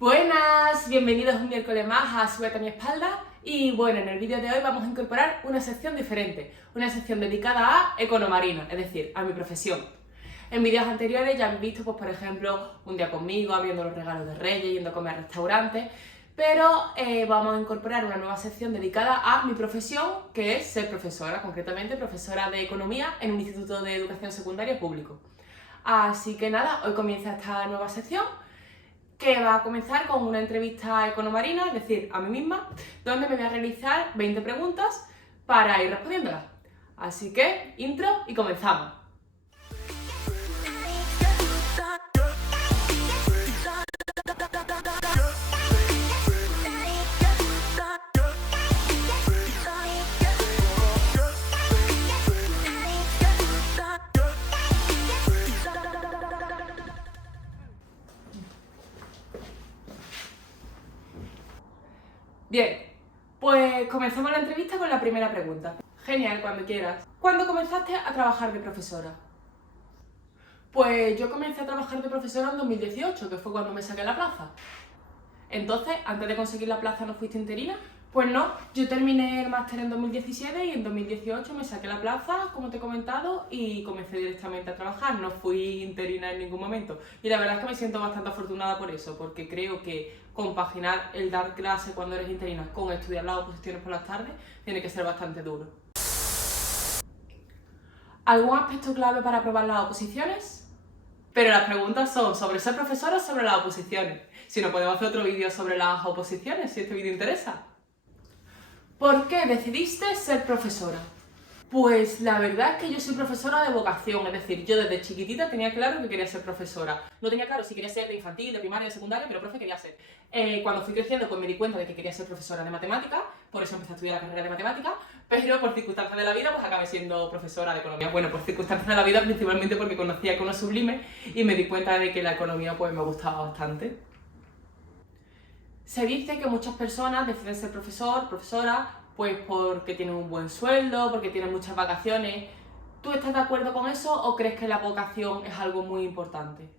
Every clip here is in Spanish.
Buenas, bienvenidos un miércoles más a Súbete a mi espalda. Y bueno, en el vídeo de hoy vamos a incorporar una sección diferente, una sección dedicada a economarina, es decir, a mi profesión. En vídeos anteriores ya habéis visto, pues por ejemplo, un día conmigo, abriendo los regalos de Reyes, yendo a comer a restaurantes, pero vamos a incorporar una nueva sección dedicada a mi profesión, que es ser profesora, concretamente profesora de economía en un instituto de educación secundaria público. Así que nada, hoy comienza esta nueva sección, que va a comenzar con una entrevista economarina, es decir, a mí misma, donde me voy a realizar 20 preguntas para ir respondiéndolas. Así que, intro y comenzamos. Bien, pues comenzamos la entrevista con la primera pregunta. Genial, cuando quieras. ¿Cuándo comenzaste a trabajar de profesora? Pues yo comencé a trabajar de profesora en 2018, que fue cuando me saqué la plaza. Entonces, antes de conseguir la plaza, ¿no fuiste interina? Pues no, yo terminé el máster en 2017 y en 2018 me saqué la plaza, como te he comentado, y comencé directamente a trabajar. No fui interina en ningún momento. Y la verdad es que me siento bastante afortunada por eso, porque creo que compaginar el dar clase cuando eres interina con estudiar las oposiciones por las tardes tiene que ser bastante duro. ¿Algún aspecto clave para aprobar las oposiciones? Pero las preguntas son sobre ser profesora o sobre las oposiciones. Si no, podemos hacer otro vídeo sobre las oposiciones, si este vídeo interesa. ¿Por qué decidiste ser profesora? Pues la verdad es que yo soy profesora de vocación, es decir, yo desde chiquitita tenía claro que quería ser profesora. No tenía claro si quería ser de infantil, de primaria, de secundaria, pero profe quería ser. Cuando fui creciendo pues me di cuenta de que quería ser profesora de matemáticas, por eso empecé a estudiar la carrera de matemáticas, pero por circunstancias de la vida pues acabé siendo profesora de economía. Bueno, por circunstancias de la vida principalmente porque conocía Econo Sublime y me di cuenta de que la economía pues me gustaba bastante. Se dice que muchas personas deciden ser profesor, profesora, pues porque tienen un buen sueldo, porque tienen muchas vacaciones. ¿Tú estás de acuerdo con eso o crees que la vocación es algo muy importante?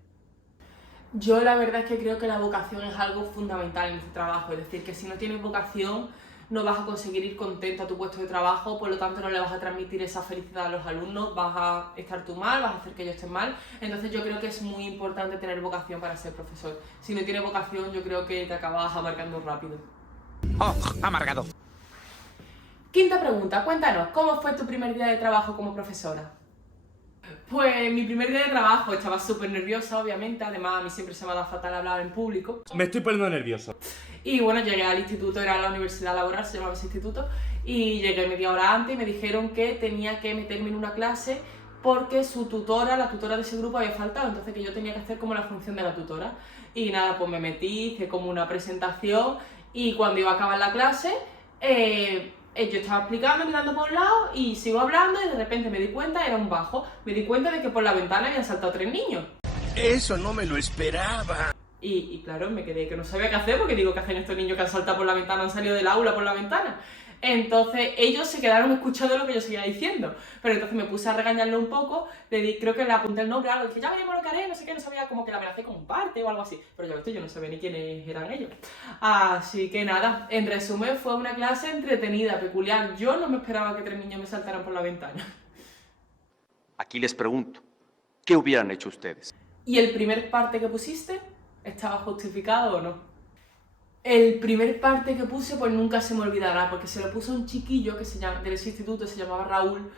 Yo la verdad es que creo que la vocación es algo fundamental en este trabajo, es decir, que si no tienes vocación no vas a conseguir ir contento a tu puesto de trabajo, por lo tanto no le vas a transmitir esa felicidad a los alumnos, vas a estar tú mal, vas a hacer que ellos estén mal. Entonces yo creo que es muy importante tener vocación para ser profesor. Si no tienes vocación yo creo que te acabas amargando rápido. ¡Oh, amargado! Quinta pregunta, cuéntanos, ¿cómo fue tu primer día de trabajo como profesora? Pues mi primer día de trabajo estaba súper nerviosa, obviamente, además a mí siempre se me ha dado fatal hablar en público. Me estoy poniendo nervioso. Y bueno, llegué al instituto, era la universidad laboral, se llamaba ese instituto, y llegué media hora antes y me dijeron que tenía que meterme en una clase porque su tutora, la tutora de ese grupo había faltado, entonces que yo tenía que hacer como la función de la tutora. Y nada, pues me metí, hice como una presentación y cuando iba a acabar la clase, yo estaba explicando, mirando por un lado y sigo hablando y de repente me di cuenta, era un bajo, me di cuenta de que por la ventana habían saltado 3 niños. Eso no me lo esperaba. Y claro, me quedé que no sabía qué hacer porque digo, ¿qué hacen estos niños que han saltado por la ventana, han salido del aula por la ventana? Entonces ellos se quedaron escuchando lo que yo seguía diciendo, pero entonces me puse a regañarlo un poco, creo que le apunté el nombre, algo, dije, ya veremos lo que haré, no sé qué, no sabía, como que la amenacé con un parte o algo así, pero ya ves, yo no sabía ni quiénes eran ellos. Así que nada, en resumen fue una clase entretenida, peculiar, yo no me esperaba que 3 niños me saltaran por la ventana. Aquí les pregunto, ¿qué hubieran hecho ustedes? ¿Y el primer parte que pusiste, estaba justificado o no? El primer parte que puse pues nunca se me olvidará porque se lo puso un chiquillo que de ese instituto, se llamaba Raúl,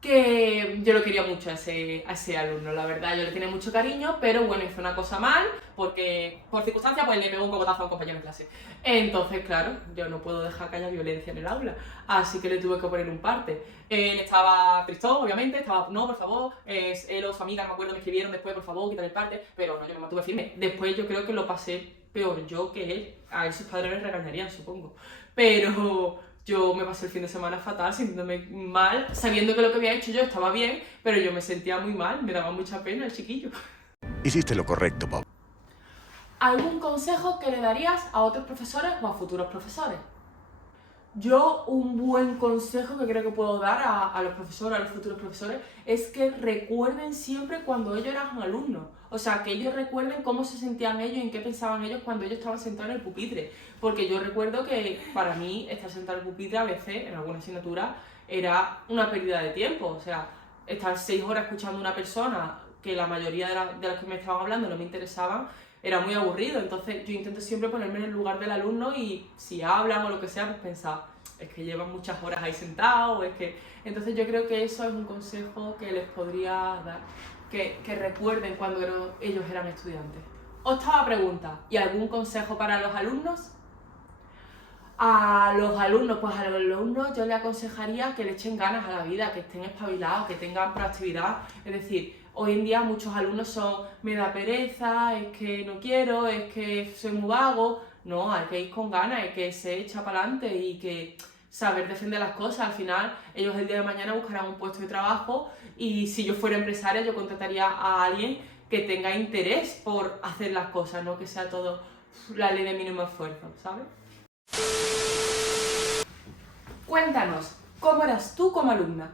que yo lo quería mucho a ese alumno, la verdad, yo le tenía mucho cariño, pero bueno, hizo una cosa mal porque por circunstancias pues le pegó un cocotazo a un compañero en clase. Entonces, claro, yo no puedo dejar que haya violencia en el aula, así que le tuve que poner un parte. Él estaba tristón, obviamente, estaba, no, por favor, él o su amiga, no me acuerdo, me escribieron después, por favor, quítale el parte, pero no, yo me mantuve firme. Después yo creo que lo pasé peor yo que él, a él sus padres le regañarían, supongo, pero yo me pasé el fin de semana fatal, sintiéndome mal, sabiendo que lo que había hecho yo estaba bien, pero yo me sentía muy mal, me daba mucha pena el chiquillo. Hiciste lo correcto, Bob. ¿Algún consejo que le darías a otros profesores o a futuros profesores? Yo un buen consejo que creo que puedo dar a los profesores, a los futuros profesores, es que recuerden siempre cuando ellos eran alumnos. O sea, que ellos recuerden cómo se sentían ellos y en qué pensaban ellos cuando ellos estaban sentados en el pupitre. Porque yo recuerdo que para mí estar sentado en el pupitre a veces, en alguna asignatura, era una pérdida de tiempo. O sea, estar 6 horas escuchando a una persona que la mayoría de las que me estaban hablando no me interesaban, era muy aburrido. Entonces yo intento siempre ponerme en el lugar del alumno y si hablan o lo que sea, pues pensar, es que llevan muchas horas ahí sentados, es que... Entonces yo creo que eso es un consejo que les podría dar, que recuerden cuando ellos eran estudiantes. Octava pregunta, ¿y algún consejo para los alumnos? A los alumnos, pues a los alumnos yo les aconsejaría que le echen ganas a la vida, que estén espabilados, que tengan proactividad. Es decir, hoy en día muchos alumnos son, me da pereza, es que no quiero, es que soy muy vago. No, hay que ir con ganas, hay que se echa para adelante y que saber defender las cosas. Al final, ellos el día de mañana buscarán un puesto de trabajo y si yo fuera empresaria, yo contrataría a alguien que tenga interés por hacer las cosas, no que sea todo la ley de mínimo esfuerzo, ¿sabes? Cuéntanos, ¿cómo eras tú como alumna?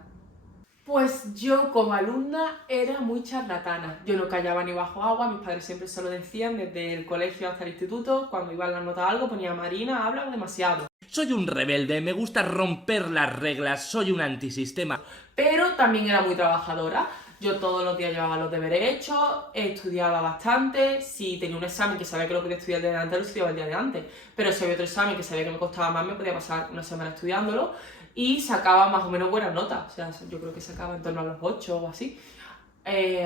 Pues yo como alumna era muy charlatana. Yo no callaba ni bajo agua, mis padres siempre se lo decían desde el colegio hasta el instituto. Cuando iban las notas algo ponía Marina, habla demasiado. Soy un rebelde, me gusta romper las reglas, soy un antisistema. Pero también era muy trabajadora. Yo todos los días llevaba los deberes hechos, estudiaba bastante. Si tenía un examen que sabía que lo podía estudiar el día de antes, lo estudiaba el día de antes. Pero si había otro examen que sabía que me costaba más, me podía pasar una semana estudiándolo y sacaba más o menos buenas notas. O sea, yo creo que sacaba en torno a los 8 o así.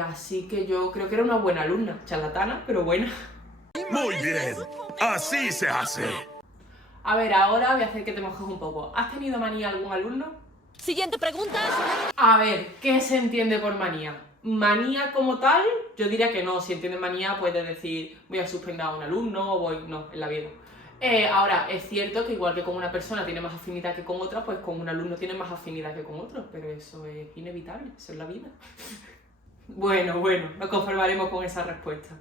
Así que yo creo que era una buena alumna, charlatana, pero buena. Muy bien. Así se hace. A ver, ahora voy a hacer que te mojes un poco. ¿Has tenido manía algún alumno? Siguiente pregunta. A ver, ¿qué se entiende por manía? Manía como tal, yo diría que no. Si entiendes manía, puedes decir voy a suspender a un alumno o voy... No, en la vida. Ahora, es cierto que igual que con una persona tiene más afinidad que con otra, pues con un alumno tiene más afinidad que con otro, pero eso es inevitable, eso es la vida. Bueno, nos conformaremos con esa respuesta.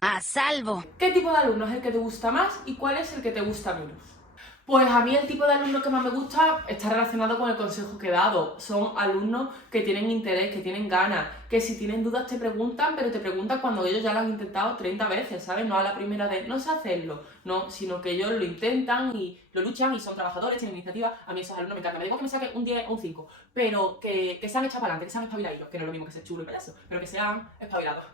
A salvo. ¿Qué tipo de alumno es el que te gusta más y cuál es el que te gusta menos? Pues a mí el tipo de alumno que más me gusta está relacionado con el consejo que he dado. Son alumnos que tienen interés, que tienen ganas, que si tienen dudas te preguntan, pero te preguntan cuando ellos ya lo han intentado 30 veces, ¿sabes? No a la primera de no sé hacerlo, no, sino que ellos lo intentan y lo luchan y son trabajadores, tienen iniciativa. A mí esos alumnos me encantan. Me digo que me saque un 10 o un 5, pero que sean echados para adelante, que sean espabilados, que no es lo mismo que ser chulo y payaso, pero que sean espabilados.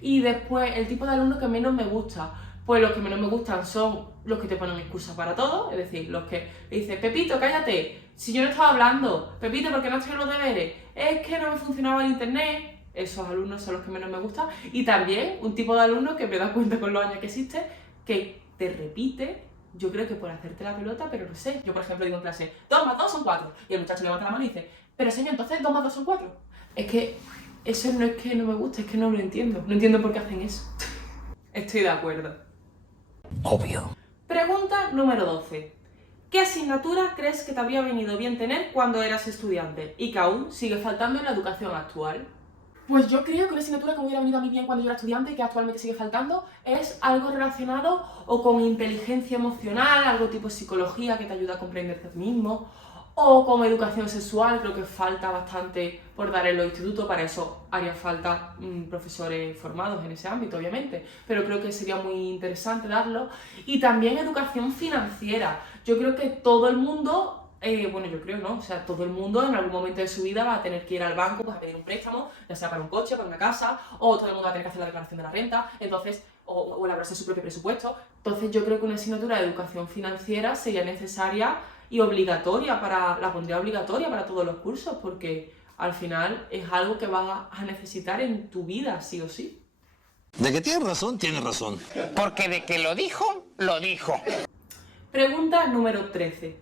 Y después, el tipo de alumno que menos me gusta. Pues los que menos me gustan son los que te ponen excusas para todo, es decir, los que dicen, Pepito, cállate, si yo no estaba hablando, Pepito, ¿por qué no estoy en los deberes? Es que no me funcionaba el internet. Esos alumnos son los que menos me gustan. Y también un tipo de alumno que me da cuenta con los años que existe, que te repite, yo creo que por hacerte la pelota, pero no sé. Yo, por ejemplo, digo en clase, 2 más 2 son 4. Y el muchacho levanta la mano y dice, pero señor, entonces 2 más 2 son 4. Es que eso no es que no me guste, es que no lo entiendo. No entiendo por qué hacen eso. Estoy de acuerdo. Obvio. Pregunta número 12. ¿Qué asignatura crees que te habría venido bien tener cuando eras estudiante y que aún sigue faltando en la educación actual? Pues yo creo que una asignatura que me hubiera venido a mí bien cuando yo era estudiante y que actualmente sigue faltando es algo relacionado o con inteligencia emocional, algo tipo psicología que te ayuda a comprenderte a ti mismo, o con educación sexual. Creo que falta bastante por dar en los institutos, para eso haría falta profesores formados en ese ámbito, obviamente, pero creo que sería muy interesante darlo. Y también educación financiera. Yo creo que todo el mundo, yo creo, ¿no? O sea, todo el mundo en algún momento de su vida va a tener que ir al banco pues, a pedir un préstamo, ya sea para un coche, para una casa, o todo el mundo va a tener que hacer la declaración de la renta, entonces, o elaborarse su propio presupuesto. Entonces yo creo que una asignatura de educación financiera sería necesaria y obligatoria, la pondría obligatoria para todos los cursos, porque al final es algo que vas a necesitar en tu vida, sí o sí. De que tienes razón, tienes razón. Porque de que lo dijo, lo dijo. Pregunta número 13.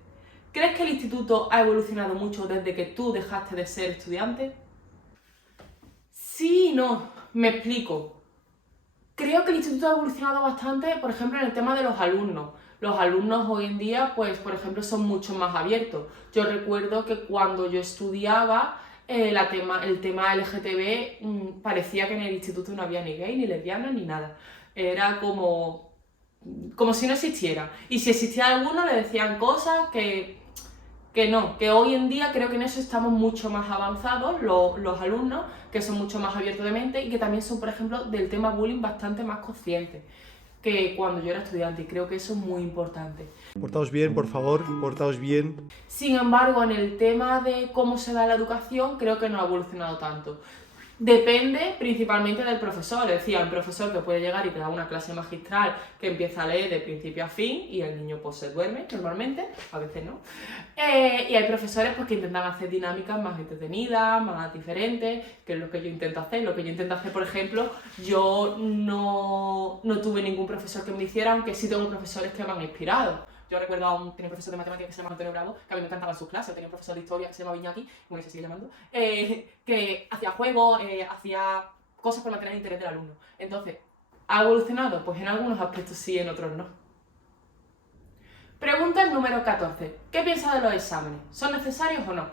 ¿Crees que el instituto ha evolucionado mucho desde que tú dejaste de ser estudiante? Sí y no, me explico. Creo que el instituto ha evolucionado bastante, por ejemplo, en el tema de los alumnos. Los alumnos hoy en día, pues, por ejemplo, son mucho más abiertos. Yo recuerdo que cuando yo estudiaba, el tema LGTB parecía que en el instituto no había ni gay, ni lesbiana, ni nada. Era como como si no existiera. Y si existía alguno, le decían cosas que no, que hoy en día creo que en eso estamos mucho más avanzados, los alumnos, que son mucho más abiertos de mente y que también son, por ejemplo, del tema bullying bastante más conscientes que cuando yo era estudiante, y creo que eso es muy importante. Portaos bien, por favor, portaos bien. Sin embargo, en el tema de cómo se da la educación, creo que no ha evolucionado tanto. Depende principalmente del profesor, es decir, hay un profesor que puede llegar y te da una clase magistral que empieza a leer de principio a fin y el niño pues se duerme normalmente, a veces no. Y hay profesores pues, que intentan hacer dinámicas más entretenidas, más diferentes, que es lo que yo intento hacer. Lo que yo intento hacer, por ejemplo, yo no tuve ningún profesor que me hiciera, aunque sí tengo profesores que me han inspirado. Yo recuerdo tenía un profesor de matemáticas que se llama Antonio Bravo, que a mí me encantaban sus clases. Tenía un profesor de historia que se llama Viñaki, bueno, se sigue llamando, que hacía juegos, hacía cosas por mantener el interés del alumno. Entonces, ¿ha evolucionado? Pues en algunos aspectos sí, en otros no. Pregunta número 14. ¿Qué piensas de los exámenes? ¿Son necesarios o no?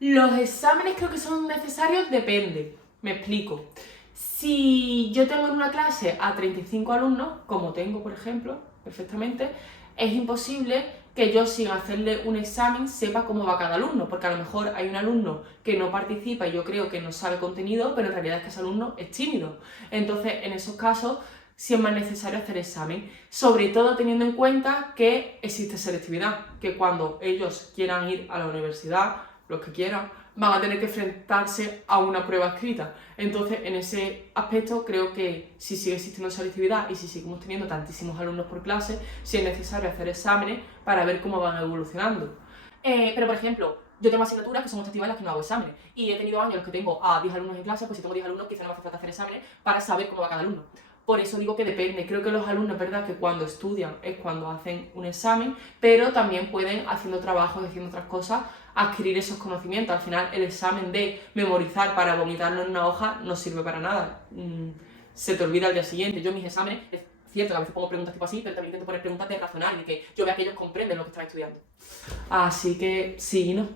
Los exámenes creo que son necesarios, depende. Me explico. Si yo tengo en una clase a 35 alumnos, como tengo, por ejemplo, perfectamente, es imposible que yo sin hacerle un examen sepa cómo va cada alumno, porque a lo mejor hay un alumno que no participa y yo creo que no sabe contenido, pero en realidad es que ese alumno es tímido. Entonces, en esos casos, sí es más necesario hacer examen, sobre todo teniendo en cuenta que existe selectividad, que cuando ellos quieran ir a la universidad, los que quieran, van a tener que enfrentarse a una prueba escrita. Entonces, en ese aspecto, creo que si sigue existiendo selectividad y si seguimos teniendo tantísimos alumnos por clase, sí es necesario hacer exámenes para ver cómo van evolucionando. Pero, por ejemplo, yo tengo asignaturas que son optativas en las que no hago exámenes. Y he tenido años en los que tengo a 10 alumnos en clase, pues si tengo 10 alumnos quizá no me hace falta hacer exámenes para saber cómo va cada alumno. Por eso digo que depende. Creo que los alumnos, verdad, que cuando estudian es cuando hacen un examen, pero también pueden, haciendo trabajos y haciendo otras cosas, adquirir esos conocimientos. Al final, el examen de memorizar para vomitarlo en una hoja no sirve para nada. Se te olvida al día siguiente. Yo en mis exámenes, es cierto que a veces pongo preguntas tipo así, pero también intento poner preguntas de razonar y de que yo vea que ellos comprenden lo que están estudiando. Así que sí y no.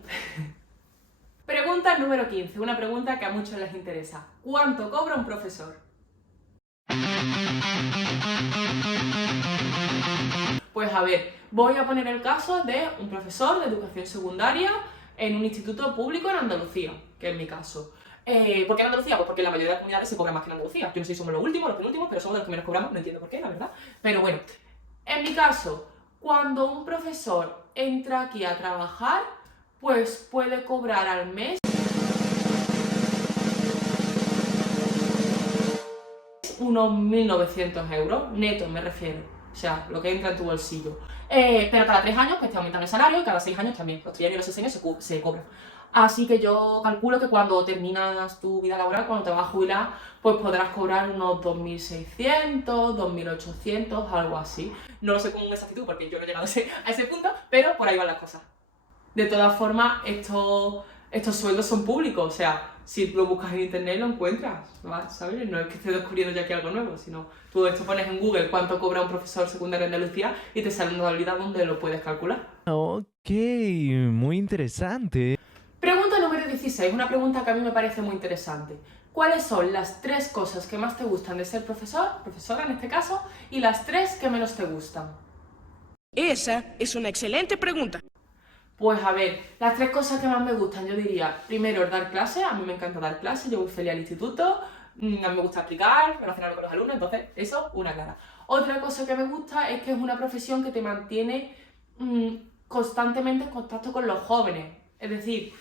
Pregunta número 15. Una pregunta que a muchos les interesa. ¿Cuánto cobra un profesor? Pues a ver, voy a poner el caso de un profesor de educación secundaria en un instituto público en Andalucía, que es mi caso. ¿Por qué en Andalucía? Pues porque la mayoría de las comunidades se cobran más que en Andalucía. Yo no sé si somos los últimos, los penúltimos, pero somos de los que menos cobramos, no entiendo por qué, la verdad. Pero bueno, en mi caso, cuando un profesor entra aquí a trabajar, pues puede cobrar al mes unos 1.900 euros, netos me refiero, o sea, lo que entra en tu bolsillo. Pero cada 3 años pues te aumentan el salario y cada 6 años también, los trienios y los sexenios se cobran. Así que yo calculo que cuando terminas tu vida laboral, cuando te vas a jubilar, pues podrás cobrar unos 2.600, 2.800, algo así. No lo sé con exactitud porque yo no he llegado a ese punto, pero por ahí van las cosas. De todas formas, estos sueldos son públicos, o sea, si lo buscas en internet lo encuentras, ¿sabes? No es que esté descubriendo ya aquí algo nuevo, sino tú esto pones en Google cuánto cobra un profesor secundario en Andalucía y te sale una modalidad donde lo puedes calcular. Ok, muy interesante. Pregunta número 16, una pregunta que a mí me parece muy interesante. ¿Cuáles son las 3 cosas que más te gustan de ser profesor, profesora en este caso, y las 3 que menos te gustan? Esa es una excelente pregunta. Pues a ver, las 3 cosas que más me gustan, yo diría, primero, el dar clases, a mí me encanta dar clases, yo voy feliz al instituto, a mí me gusta explicar, relacionarme con los alumnos, entonces eso, una clara. Otra cosa que me gusta es que es una profesión que te mantiene constantemente en contacto con los jóvenes, es decir,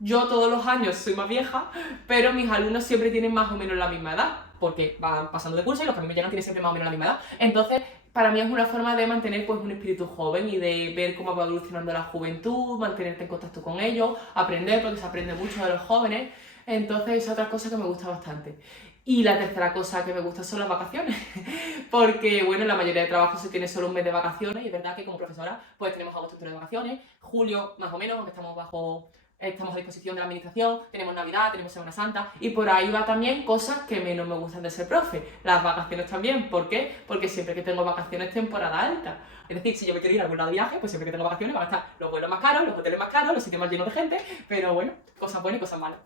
yo todos los años soy más vieja, pero mis alumnos siempre tienen más o menos la misma edad, porque van pasando de curso y los que a mí me llegan tienen siempre más o menos la misma edad, entonces para mí es una forma de mantener pues un espíritu joven y de ver cómo va evolucionando la juventud, mantenerte en contacto con ellos, aprender, porque se aprende mucho de los jóvenes. Entonces es otra cosa que me gusta bastante. Y la tercera cosa que me gusta son las vacaciones, porque bueno, en la mayoría de trabajos se tiene solo un mes de vacaciones y es verdad que como profesora pues tenemos agosto entero de vacaciones, julio más o menos, aunque estamos a disposición de la administración, tenemos Navidad, tenemos Semana Santa y por ahí va también cosas que menos me gustan de ser profe. Las vacaciones también, ¿por qué? Porque siempre que tengo vacaciones es temporada alta. Es decir, si yo me quiero ir a algún lado de viaje, pues siempre que tengo vacaciones van a estar los vuelos más caros, los hoteles más caros, los sitios más llenos de gente, pero bueno, cosas buenas y cosas malas.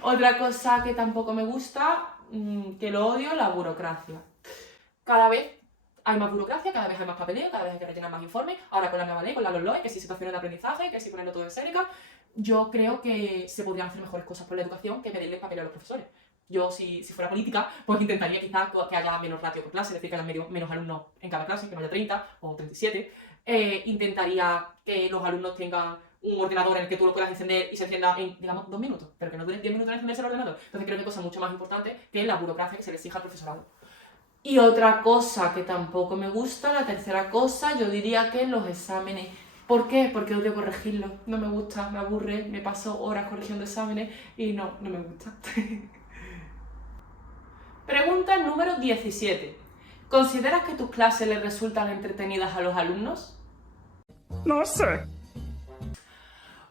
Otra cosa que tampoco me gusta, que lo odio, la burocracia. Cada vez hay más burocracia, cada vez hay más papeleo, cada vez hay que rellenar más informes, ahora con la nueva ley, con la LOE, que si situaciones de aprendizaje, que si ponerlo todo en Seneca, yo creo que se podrían hacer mejores cosas por la educación que pedirle papeleo a los profesores. Yo, si fuera política, pues intentaría quizás que haya menos ratio por clase, es decir, que haya menos alumnos en cada clase, que no haya 30 o 37. Intentaría que los alumnos tengan un ordenador en el que tú lo puedas encender y se encienda en, digamos, 2 minutos, pero que no dure 10 minutos en encenderse el ordenador. Entonces creo que hay cosas mucho más importantes que la burocracia que se le exija al profesorado. Y otra cosa que tampoco me gusta, la tercera cosa, yo diría que los exámenes. ¿Por qué? Porque odio corregirlos. No me gusta, me aburre, me paso horas corrigiendo exámenes y no me gusta. Pregunta número 17. ¿Consideras que tus clases les resultan entretenidas a los alumnos? No sé.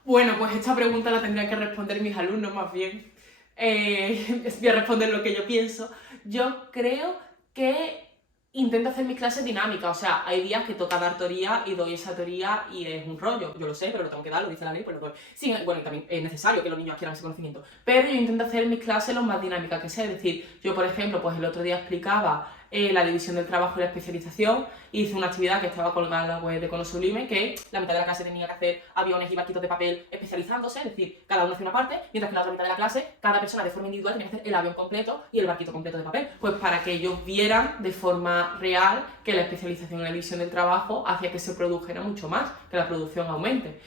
Bueno, pues esta pregunta la tendrían que responder mis alumnos más bien. Voy a responder lo que yo pienso. Yo creo que intento hacer mis clases dinámicas, o sea, hay días que toca dar teoría y doy esa teoría y es un rollo, yo lo sé, pero lo tengo que dar, lo dice la ley, pues lo doy. Sí, bueno, también es necesario que los niños adquieran ese conocimiento, pero yo intento hacer mis clases lo más dinámicas que sea, es decir, yo por ejemplo, pues el otro día explicaba la división del trabajo y la especialización, hice una actividad que estaba colgada en la web de Cono Sublime, que la mitad de la clase tenía que hacer aviones y barquitos de papel especializándose, es decir, cada uno hacía una parte, mientras que en la otra mitad de la clase, cada persona de forma individual tenía que hacer el avión completo y el barquito completo de papel, pues para que ellos vieran de forma real que la especialización y la división del trabajo hacía que se produjera mucho más, que la producción aumente.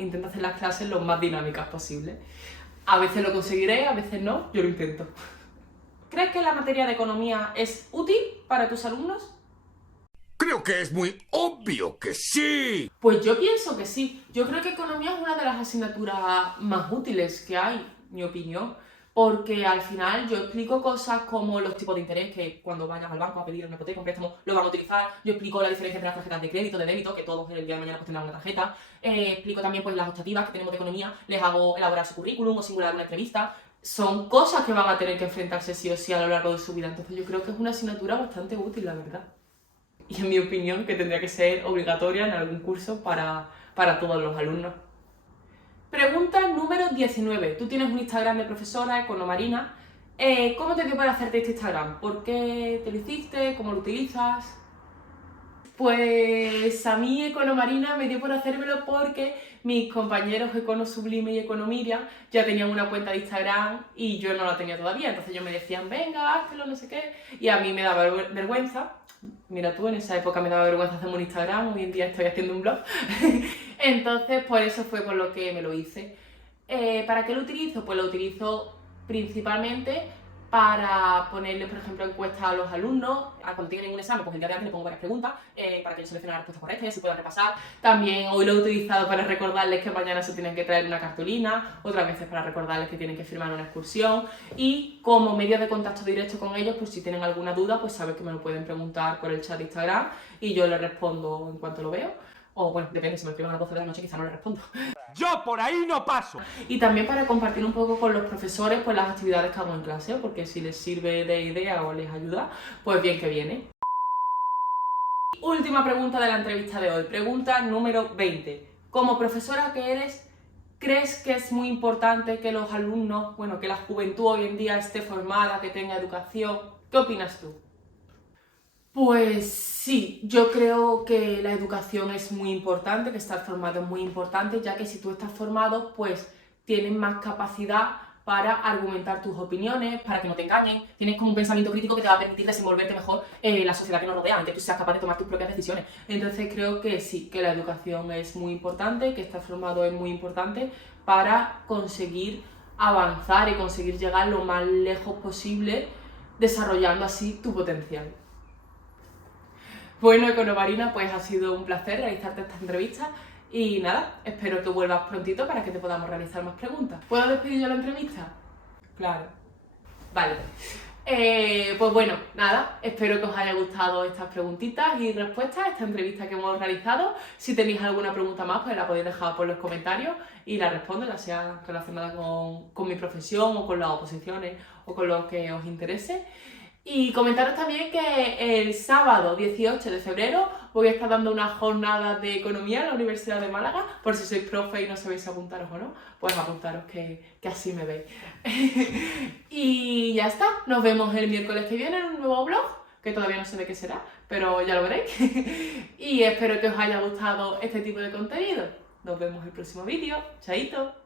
Intento hacer las clases lo más dinámicas posible. A veces lo conseguiré, a veces no, yo lo intento. ¿Crees que la materia de economía es útil para tus alumnos? Creo que es muy obvio que sí. Pues yo pienso que sí. Yo creo que economía es una de las asignaturas más útiles que hay, mi opinión. Porque al final yo explico cosas como los tipos de interés que cuando vayan al banco a pedir una hipoteca, un préstamo, lo van a utilizar. Yo explico la diferencia entre las tarjetas de crédito, de débito, que todos el día de mañana pues tendrán una tarjeta. Explico también pues las optativas que tenemos de economía, les hago elaborar su currículum o simular una entrevista. Son cosas que van a tener que enfrentarse sí o sí a lo largo de su vida. Entonces yo creo que es una asignatura bastante útil, la verdad. Y en mi opinión que tendría que ser obligatoria en algún curso para todos los alumnos. Pregunta número 19. Tú tienes un Instagram de profesora, Economarina. ¿Cómo te dio para hacerte este Instagram? ¿Por qué te lo hiciste? ¿Cómo lo utilizas? Pues a mí Economarina me dio por hacérmelo porque mis compañeros Econo Sublime y Economiria ya tenían una cuenta de Instagram y yo no la tenía todavía. Entonces ellos me decían, venga, háztelo, no sé qué. Y a mí me daba vergüenza. Mira tú, en esa época me daba vergüenza hacerme un Instagram, hoy en día estoy haciendo un blog. Entonces, por eso fue por lo que me lo hice. ¿Para qué lo utilizo? Pues lo utilizo principalmente para ponerles, por ejemplo, encuestas a los alumnos. Cuando tienen un examen, pues el día de antes les pongo varias preguntas para que ellos seleccionen la respuesta correcta y así puedan repasar. También hoy lo he utilizado para recordarles que mañana se tienen que traer una cartulina, otras veces para recordarles que tienen que firmar una excursión y como medio de contacto directo con ellos, pues si tienen alguna duda, pues saben que me lo pueden preguntar por el chat de Instagram y yo les respondo en cuanto lo veo. O bueno, depende, si me escriben a las 12 de la noche quizá no les respondo. ¡Yo por ahí no paso! Y también para compartir un poco con los profesores pues las actividades que hago en clase, porque si les sirve de idea o les ayuda, pues bien que viene. Última pregunta de la entrevista de hoy, pregunta número 20. Como profesora que eres, ¿crees que es muy importante que los alumnos, bueno, que la juventud hoy en día esté formada, que tenga educación? ¿Qué opinas tú? Pues sí, yo creo que la educación es muy importante, que estar formado es muy importante, ya que si tú estás formado, pues tienes más capacidad para argumentar tus opiniones, para que no te engañen, tienes como un pensamiento crítico que te va a permitir desenvolverte mejor en la sociedad que nos rodea, que tú seas capaz de tomar tus propias decisiones. Entonces creo que sí, que la educación es muy importante, que estar formado es muy importante para conseguir avanzar y conseguir llegar lo más lejos posible, desarrollando así tu potencial. Bueno, Economarina, pues ha sido un placer realizarte esta entrevista y nada, espero que vuelvas prontito para que te podamos realizar más preguntas. ¿Puedo despedir yo la entrevista? Claro. Vale. Pues bueno, nada, espero que os haya gustado estas preguntitas y respuestas, esta entrevista que hemos realizado. Si tenéis alguna pregunta más, pues la podéis dejar por los comentarios y la respondo, ya sea relacionada con mi profesión o con las oposiciones o con lo que os interese. Y comentaros también que el sábado 18 de febrero voy a estar dando una jornada de economía en la Universidad de Málaga, por si sois profe y no sabéis apuntaros o no, pues apuntaros que así me veis. Y ya está, nos vemos el miércoles que viene en un nuevo vlog, que todavía no sé de qué será, pero ya lo veréis. Y espero que os haya gustado este tipo de contenido. Nos vemos en el próximo vídeo. Chaito.